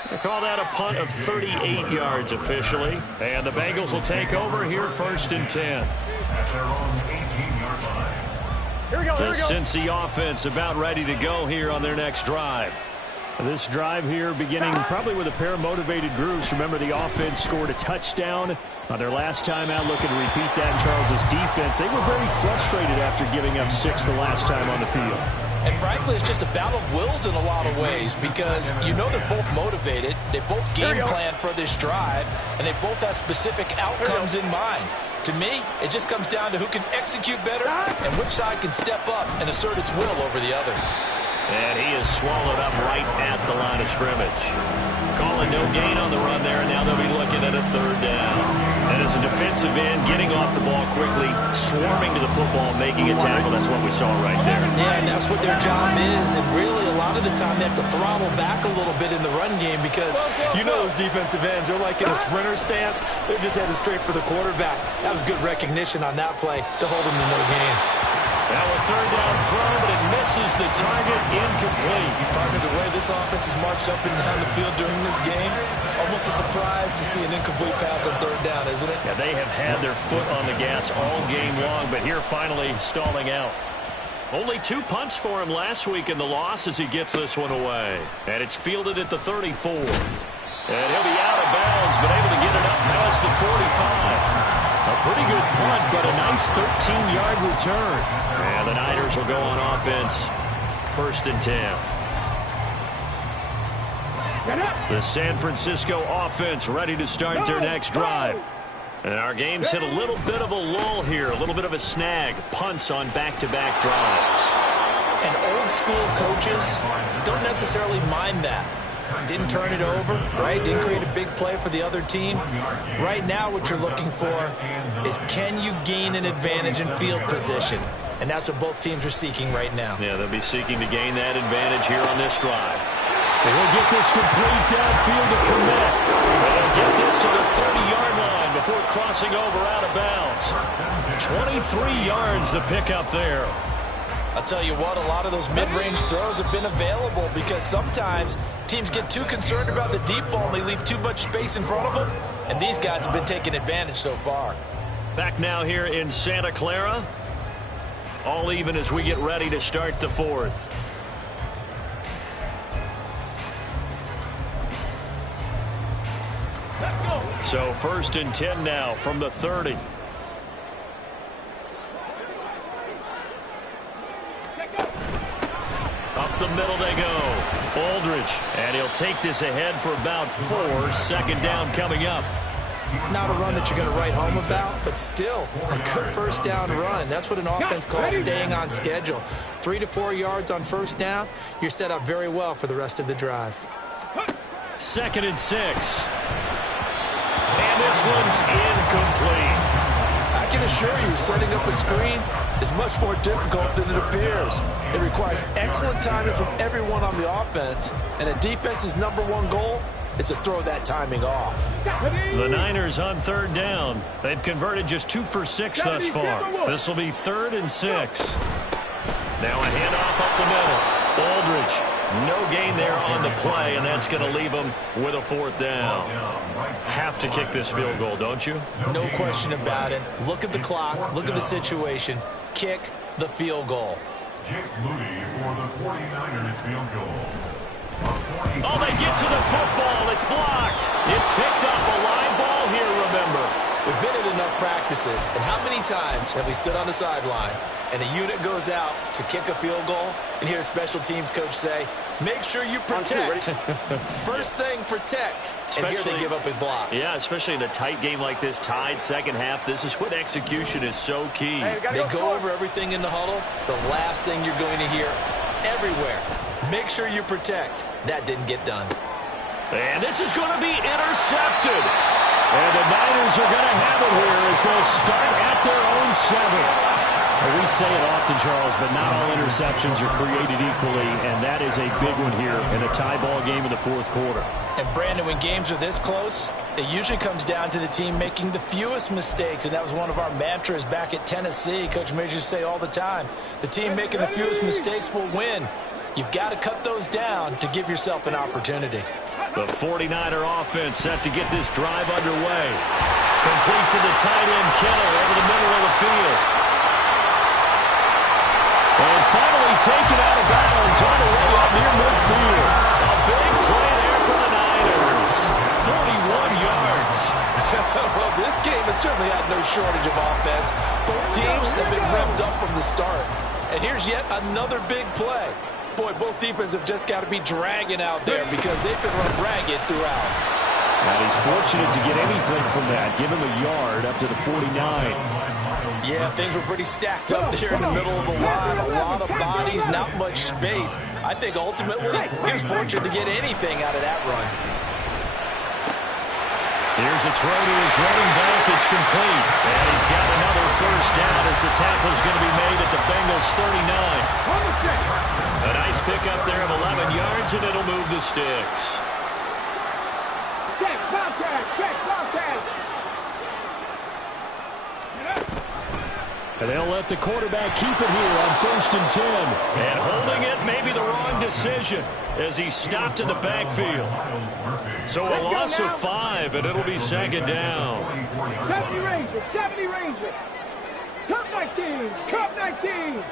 They call that a punt of 38 yards officially. And the Bengals will take over here 1st and 10. At their own 18-yard line. Here we go, The Cincy offense about ready to go here on their next drive. This drive here beginning probably with a pair of motivated groups. Remember, the offense scored a touchdown on their last time out, looking to repeat that in Charles' defense. They were very frustrated after giving up 6 the last time on the field. And frankly, it's just a battle of wills in a lot of ways because you know they're both motivated. They both game plan for this drive, and they both have specific outcomes in mind. To me, it just comes down to who can execute better and which side can step up and assert its will over the other. And he is swallowed up right at the line of scrimmage. Calling no gain on the run there, and now they'll be looking at a 3rd down. And as a defensive end, getting off the ball quickly, swarming to the football, making a tackle. That's what we saw right there. Yeah, and that's what their job is. And really, a lot of the time, they have to throttle back a little bit in the run game because you know those defensive ends, they're like in a sprinter stance. They're just headed straight for the quarterback. That was good recognition on that play to hold them to no gain. Now a 3rd down throw, but it misses the target, incomplete. Partner, the way this offense has marched up and down the field during this game, it's almost a surprise to see an incomplete pass on 3rd down, isn't it? Yeah, they have had their foot on the gas all game long, but here finally stalling out. Only 2 punts for him last week in the loss as he gets this one away. And it's fielded at the 34. And he'll be out of bounds, but able to get it up past the 45. A pretty good punt, but a nice 13-yard return. And the Niners will go on offense, 1st and 10. The San Francisco offense ready to start their next drive. And our game's hit a little bit of a lull here, a little bit of a snag. Punts on back-to-back drives. And old school coaches don't necessarily mind that. Didn't turn it over, right? Didn't create a big play for the other team. Right now what you're looking for is can you gain an advantage in field position? And that's what both teams are seeking right now. Yeah, they'll be seeking to gain that advantage here on this drive. They'll get this complete downfield to commit. They'll get this to the 30-yard line before crossing over out of bounds. 23 yards the pickup there. I'll tell you what, a lot of those mid-range throws have been available because sometimes teams get too concerned about the deep ball and they leave too much space in front of them, and these guys have been taking advantage so far. Back now here in Santa Clara. All even as we get ready to start the 4th. So 1st and 10 now from the 30. Up the middle they go. Aldridge. And he'll take this ahead for about 4. 2nd down coming up. Not a run that you're going to write home about, but still a good 1st down run. That's what an offense calls staying on schedule. 3 to 4 yards on 1st down. You're set up very well for the rest of the drive. 2nd and 6. And this one's incomplete. I can assure you, setting up a screen is much more difficult than it appears. It requires excellent timing from everyone on the offense, and a defense's #1 goal is to throw that timing off. The Niners on 3rd down. They've converted just 2 for 6 thus far. This will be 3rd and 6. Now a handoff up the middle. Aldridge, no gain there on the play, and that's going to leave them with a 4th down. Have to kick this field goal, don't you? No question about it. Look at the clock. Look at the situation. Kick the field goal. Jake Moody for the 49ers field goal. Oh, they get to the football. It's blocked. It's picked up. A line ball here, remember. We've been at enough practices, and how many times have we stood on the sidelines and a unit goes out to kick a field goal and hear a special teams coach say, make sure you protect. First thing, protect. And here they give up a block. Yeah, especially in a tight game like this, tied 2nd half. This is when execution is so key. They go over everything in the huddle. The last thing you're going to hear everywhere, make sure you protect. That didn't get done. And this is going to be intercepted. And the Niners are going to have it here as they'll start at their own 7. Well, we say it often, Charles, but not all interceptions are created equally, and that is a big one here in a tie ball game in the 4th quarter. And, Brandon, when games are this close, it usually comes down to the team making the fewest mistakes, and that was one of our mantras back at Tennessee. Coach Majors say all the time, the team making the fewest mistakes will win. You've got to cut those down to give yourself an opportunity. The 49er offense set to get this drive underway. Complete to the tight end, Kittle, over the middle of the field. And finally taken out of bounds on the way up near midfield. A big play there for the Niners. 41 yards. Well, this game has certainly had no shortage of offense. Both teams have been revved up from the start. And here's yet another big play. Boy, both defenses have just got to be dragging out there because they've been run ragged throughout. And he's fortunate to get anything from that. Give him a yard up to the 49. Yeah, things were pretty stacked up there in the middle of the line. A lot of bodies, not much space. I think ultimately he was fortunate to get anything out of that run. Here's a throw to his running back. It's complete. And he's got another 1st down as the tackle's going to be made at the Bengals 39. A nice pickup there of 11 yards, and it'll move the sticks. Check, contact, check, contact. And they'll let the quarterback keep it here on 1st and 10. And holding it may be the wrong decision as he stopped in the backfield. So a loss of 5, and it'll be 2nd down. 70 Rangers, 70 Rangers. Cup 19, Cup 19.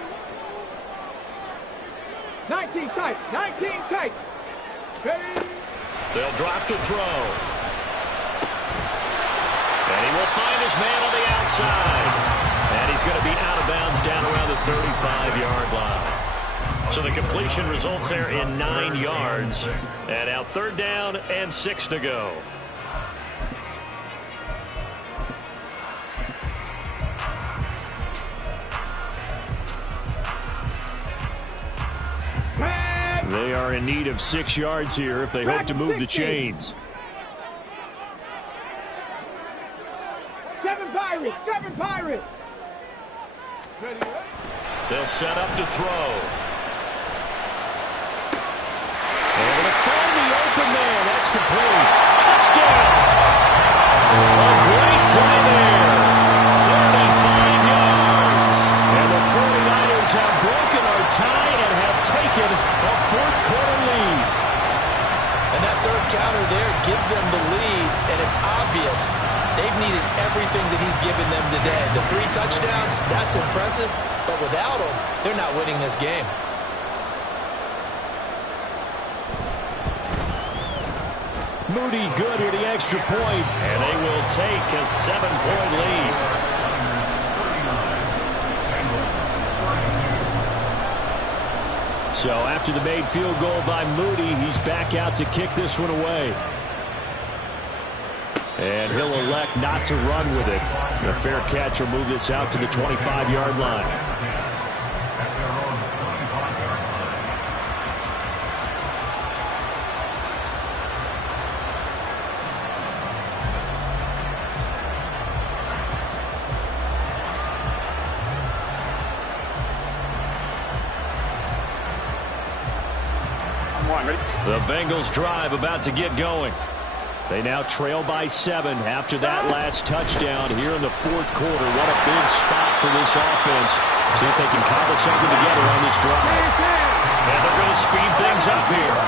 19 tight, 19 tight. Ready? They'll drop to throw. And he will find his man on the outside. And he's going to be out of bounds down around the 35-yard line. So the completion results there in 9 yards. And now 3rd down and 6 to go. They are in need of 6 yards here if they hope to move the chains. 7 Pirates, 7 Pirates. Ready? They'll set up to throw. Able to find the open man. That's complete. Touchdown. A great play there. 35 yards. And the 49ers have broken our tie and have taken a 4th quarter lead. And that 3rd counter there gives them the lead, and it's obvious they've needed everything that he's given them today. The 3 touchdowns, that's impressive, but without him, they're not winning this game. Moody good here, the extra point. And they will take a 7-point lead. So after the made field goal by Moody, he's back out to kick this one away. And he'll elect not to run with it. The fair catch will move this out to the 25-yard line. The Bengals drive about to get going. They now trail by 7 after that last touchdown here in the fourth quarter. What a big spot for this offense. See if they can cobble something together on this drive. And they're going to speed things up here.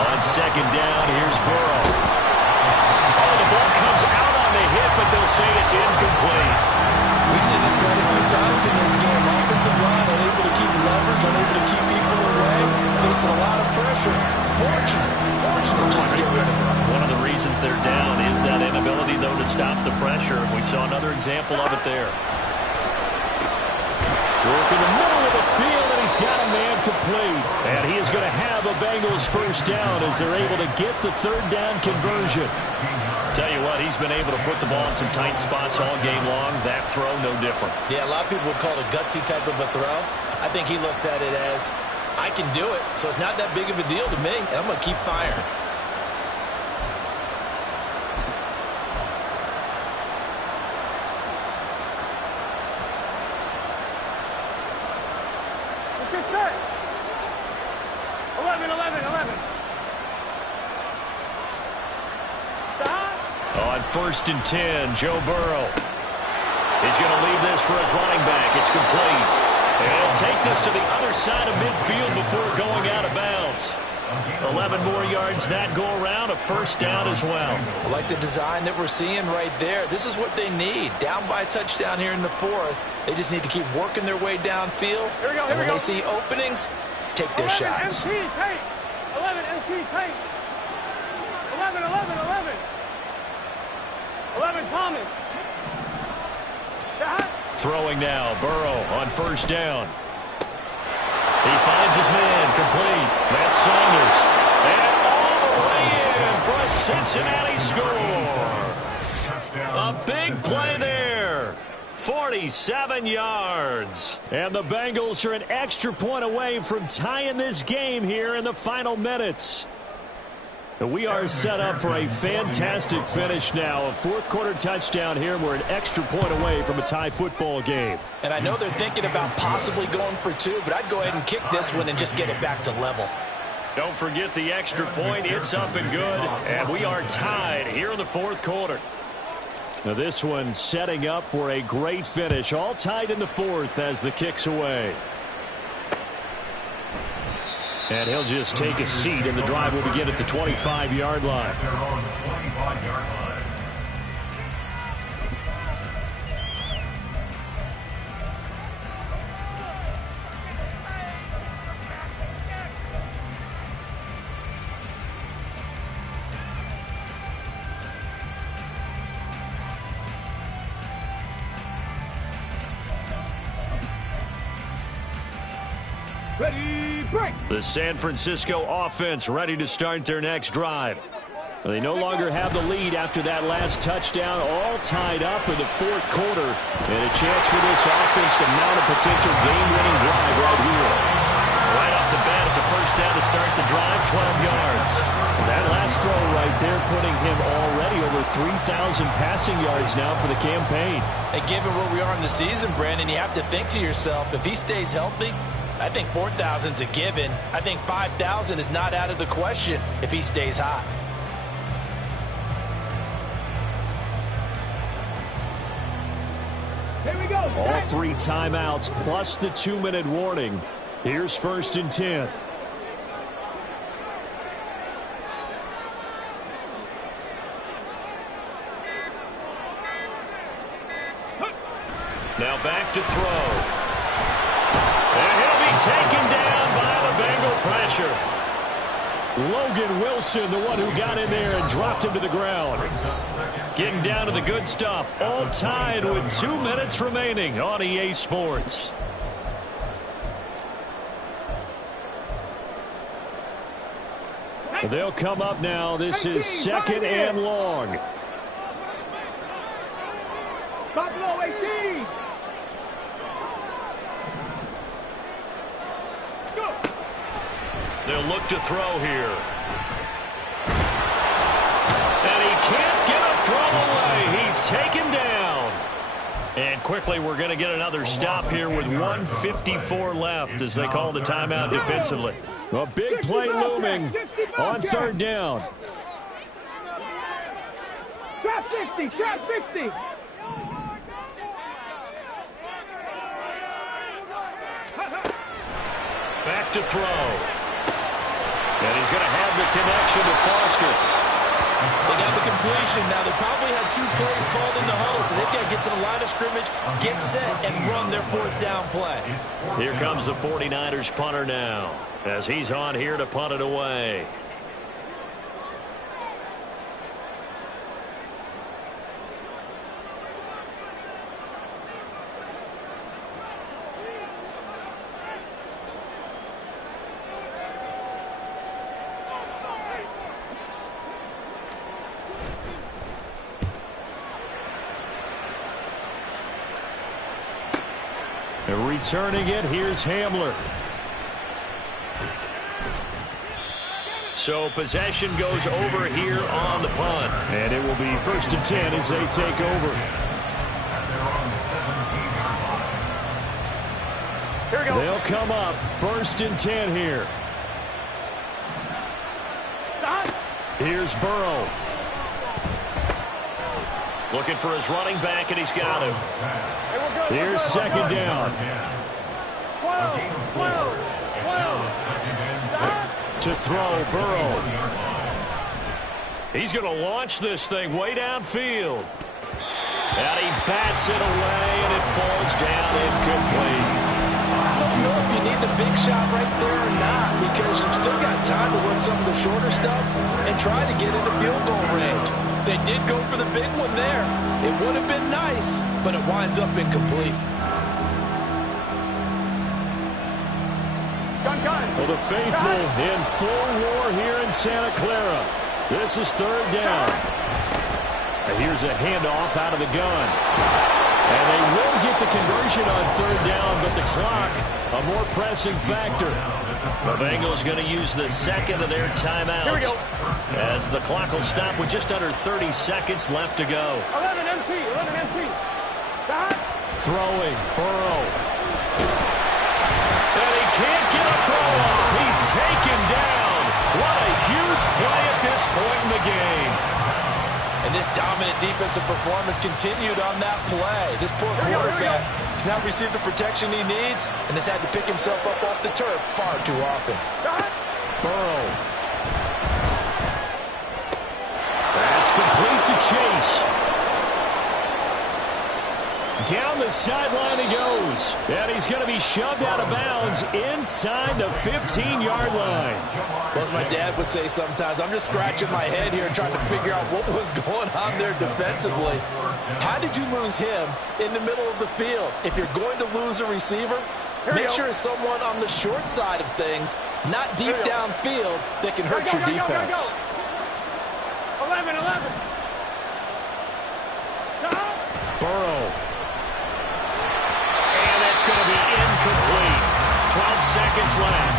On second down, here's Burrow. Oh, the ball comes out on the hit, but they'll say it's incomplete. We've seen this quite a few times in this game. Offensive line unable to keep leverage, unable to keep people away, facing a lot of pressure. Fortunate just to get rid of it. One of the reasons they're down is that inability, though, to stop the pressure. We saw another example of it there. Work in the middle of the field, and he's got a man complete. And he is going to have a Bengals first down as they're able to get the third down conversion. Tell you what, he's been able to put the ball in some tight spots all game long. That throw, no different. Yeah, a lot of people would call it a gutsy type of a throw. I think he looks at it as, I can do it, so it's not that big of a deal to me, and I'm going to keep firing. Let's get set. 11. On first and 10, Joe Burrow. He's going to leave this for his running back. It's complete. And he'll take this to the other side of midfield before going out of bounds. 11 more yards that go around, a first down as well. I like the design that we're seeing right there. This is what they need. Down by a touchdown here in the fourth. They just need to keep working their way downfield. Here we go, and when they see openings, take their 11 shots. MC tight. 11 MC tight. 11. 11 Thomas. Throwing now, Burrow on first down. He finds his man, complete. Matt Saunders. And all the way in for a Cincinnati score. A big play there. 47 yards. And the Bengals are an extra point away from tying this game here in the final minutes. We are set up for a fantastic finish now. A fourth quarter touchdown here. We're an extra point away from a tie football game. And I know they're thinking about possibly going for 2, but I'd go ahead and kick this one and just get it back to level. Don't forget the extra point. It's up and good. And we are tied here in the fourth quarter. Now this one setting up for a great finish. All tied in the fourth as the kick's away. And he'll just take a seat, and the drive will begin at the 25-yard line. Ready, break. The San Francisco offense ready to start their next drive. They no longer have the lead after that last touchdown, all tied up in the fourth quarter. And a chance for this offense to mount a potential game-winning drive right here. Right off the bat, it's a first down to start the drive, 12 yards. That last throw right there putting him already over 3,000 passing yards now for the campaign. And given where we are in the season, Brandon, you have to think to yourself, if he stays healthy, I think 4,000's a given. I think 5,000 is not out of the question if he stays hot. Here we go. All 3 timeouts plus the 2-minute warning. Here's first and 10. Now back to throw. And he'll be taken down by the Bengal pressure. Logan Wilson, the one who got in there and dropped him to the ground. Getting down to the good stuff. All tied with 2 minutes remaining on EA Sports. They'll come up now. This is 2nd and long. Buffalo 18. Go. They'll look to throw here. And he can't get a throw away. He's taken down. And quickly we're going to get another stop here with 1:54 left as they call the timeout defensively. A big play looming on 3rd down. Trap 60, trap 60. Back to throw. And he's going to have the connection to Foster. They got the completion. Now, they probably had 2 plays called in the huddle, so they've got to get to the line of scrimmage, get set, and run their 4th down play. Here comes the 49ers punter now as he's on here to punt it away. And returning it, here's Hamler. So possession goes over here on the punt. And it will be 1st and 10 as they take over. Here we go. They'll come up 1st and 10 here. Stop. Here's Burrow. Looking for his running back, and he's got him. Hey, we're good, Here's we're good, 2nd down. 12, 12, 12. Stop. To throw, Burrow. He's going to launch this thing way downfield. And he bats it away, and it falls down incomplete. I don't know if you need the big shot right there or not, because you've still got time to work some of the shorter stuff and try to get into field goal range. They did go for the big one there. It would have been nice, but it winds up incomplete. Well, the faithful in full war here in Santa Clara. This is 3rd down. And here's a handoff out of the gun. And they will get the conversion on 3rd down, but the clock, a more pressing factor. The Bengals going to use the 2nd of their timeouts as the clock will stop with just under 30 seconds left to go. 11 MT. Stop. Throwing, Burrow. And he can't get a throw off. He's taken down. What a huge play at this point in the game. And this dominant defensive performance continued on that play. This poor quarterback has not received the protection he needs and has had to pick himself up off the turf far too often. Burrow. That's complete to Chase. Down the sideline he goes. And he's going to be shoved out of bounds inside the 15-yard line. Well, as my dad would say sometimes, I'm just scratching my head here trying to figure out what was going on there defensively. How did you lose him in the middle of the field? If you're going to lose a receiver, make sure it's someone on the short side of things, not deep downfield, that can hurt your defense. 11. Burrow. It's going to be incomplete. 12 seconds left.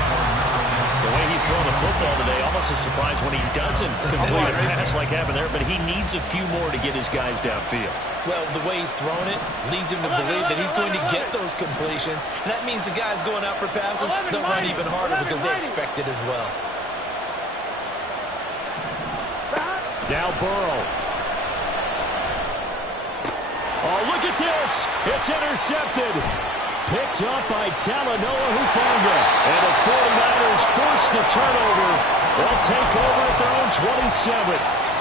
The way he's throwing the football today, almost a surprise when he doesn't complete a pass like happened there, but he needs a few more to get his guys downfield. Well, the way he's thrown it leads him to believe that he's going to get those completions. And that means the guys going out for passes, they'll run even harder because they expect it as well. Now Burrow. Oh, look at this. It's intercepted. Picked up by Talanoa Hufanga. And the 49ers force the turnover. They'll take over at their own 27.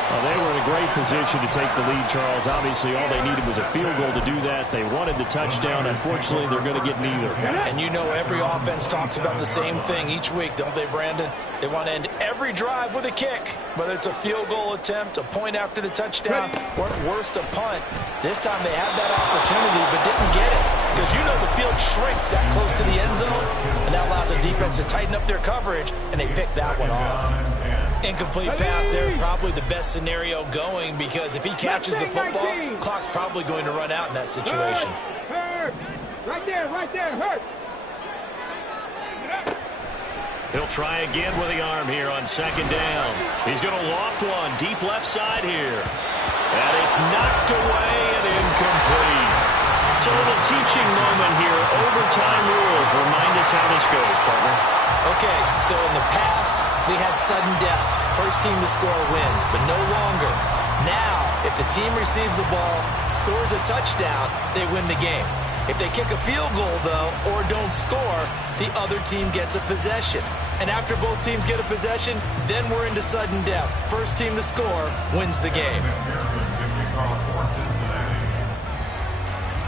Well, they were in a great position to take the lead, Charles. Obviously, all they needed was a field goal to do that. They wanted the touchdown. Unfortunately, they're going to get neither. And you know every offense talks about the same thing each week, don't they, Brandon? They want to end every drive with a kick, whether it's a field goal attempt, a point after the touchdown, or at worst, a punt. This time they had that opportunity but didn't get it because you know the field shrinks that close to the end zone, and that allows the defense to tighten up their coverage, and they picked that one off. Incomplete pass there is probably the best scenario going because if he catches the football, clock's probably going to run out in that situation. Hurt. Right there, hurt. He'll try again with the arm here on second down. He's going to loft one deep left side here. And it's knocked away and incomplete. It's a little teaching moment here. Overtime rules. Remind us how this goes, partner. Okay, so in the past, we had sudden death. First team to score wins, but no longer. Now, if the team receives the ball, scores a touchdown, they win the game. If they kick a field goal, though, or don't score, the other team gets a possession. And after both teams get a possession, then we're into sudden death. First team to score wins the game.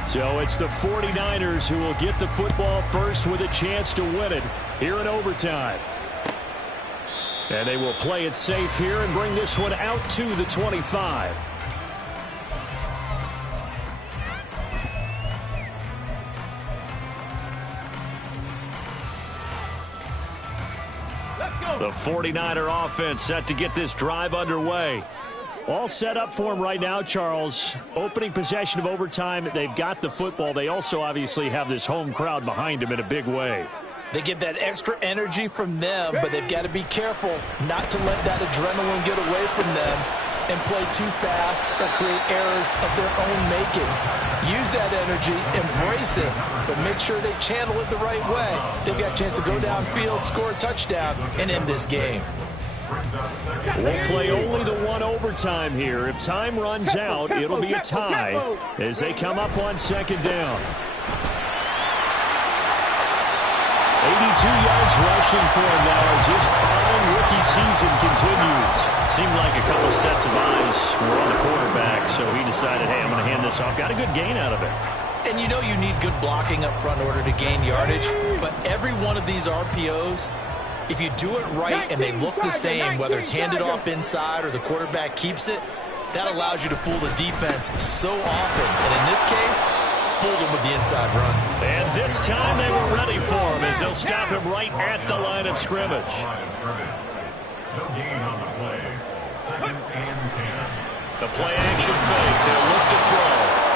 So it's the 49ers who will get the football first with a chance to win it here in overtime. And they will play it safe here and bring this one out to the 25. The 49er offense set to get this drive underway. All set up for him right now, Charles. Opening possession of overtime, they've got the football. They also obviously have this home crowd behind them in a big way. They get that extra energy from them, but they've got to be careful not to let that adrenaline get away from them and play too fast or create errors of their own making. Use that energy, embrace it, but make sure they channel it the right way. They've got a chance to go downfield, score a touchdown, and end this game. We'll play only the one overtime here. If time runs out, it'll be a tie as they come up on second down. 82 yards rushing for him now as his fine rookie season continues. Seemed like a couple sets of eyes were on the quarterback, so he decided, hey, I'm going to hand this off. Got a good gain out of it. And you know you need good blocking up front in order to gain yardage, but every one of these RPOs, if you do it right and they look the same, whether it's handed off inside or the quarterback keeps it, that allows you to fool the defense so often. And in this case, fooled them with the inside run. And this time they were ready for him as they'll stop him right at the line of scrimmage. No gain on the play. Second and 10. The play action fake. They'll look to throw.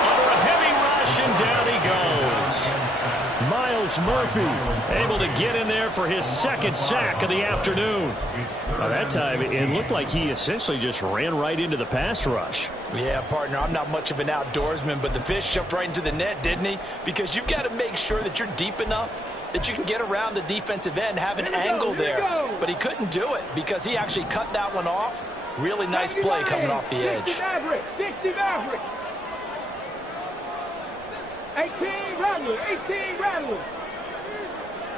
Under a heavy rush, and down he goes. Myles Murphy able to get in there for his second sack of the afternoon. By that time, it looked like he essentially just ran right into the pass rush. Yeah, partner, I'm not much of an outdoorsman, but the fish jumped right into the net, didn't he? Because you've got to make sure that you're deep enough that you can get around the defensive end, have an angle there. But he couldn't do it because he actually cut that one off. Really nice play coming off the edge. 60 Maverick. 18 Rattlers.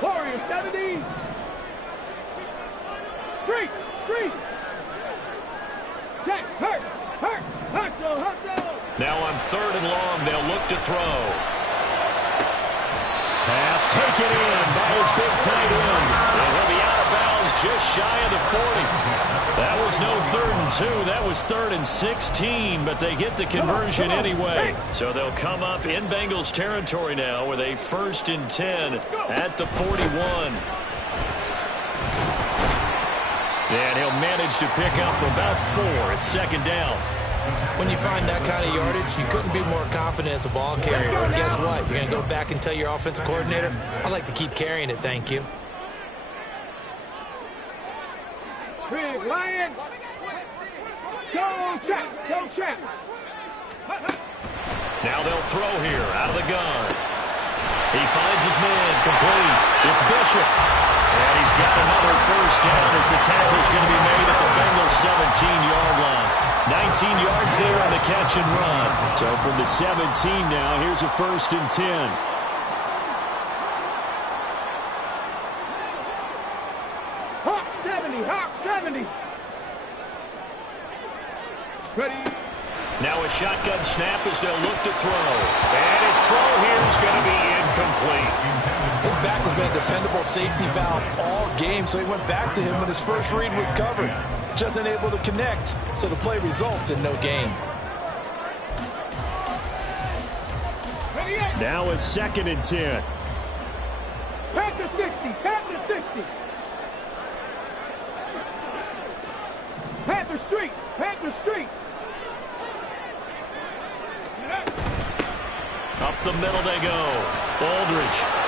Warriors 70. Street. Check, hurt. Now on third and long, they'll look to throw. Pass taken in by his big tight end. And he'll be out of bounds just shy of the 40. That was no 3rd and 2. That was 3rd and 16, but they get the conversion anyway. So they'll come up in Bengals territory now with a 1st and 10 at the 41. And he'll manage to pick up about 4 at second down. When you find that kind of yardage, you couldn't be more confident as a ball carrier. And guess what? You're going to go back and tell your offensive coordinator, I'd like to keep carrying it, thank you. Big Lion. Go Chaps. Now they'll throw here out of the gun. He finds his man complete. It's Bishop. And he's got another first down as the tackle's going to be made at the Bengals 17-yard line. 19 yards there on the catch and run. So from the 17 now, here's a 1st and 10. Hawk 70. as they'll look to throw. And his throw here is going to be incomplete. His back has been a dependable safety valve all game, so he went back to him when his first read was covered. Just unable to connect, so the play results in no gain. Now a 2nd and 10. Panther 60, Panther 60. Panther Street, Panther Street. Up the middle they go. Aldridge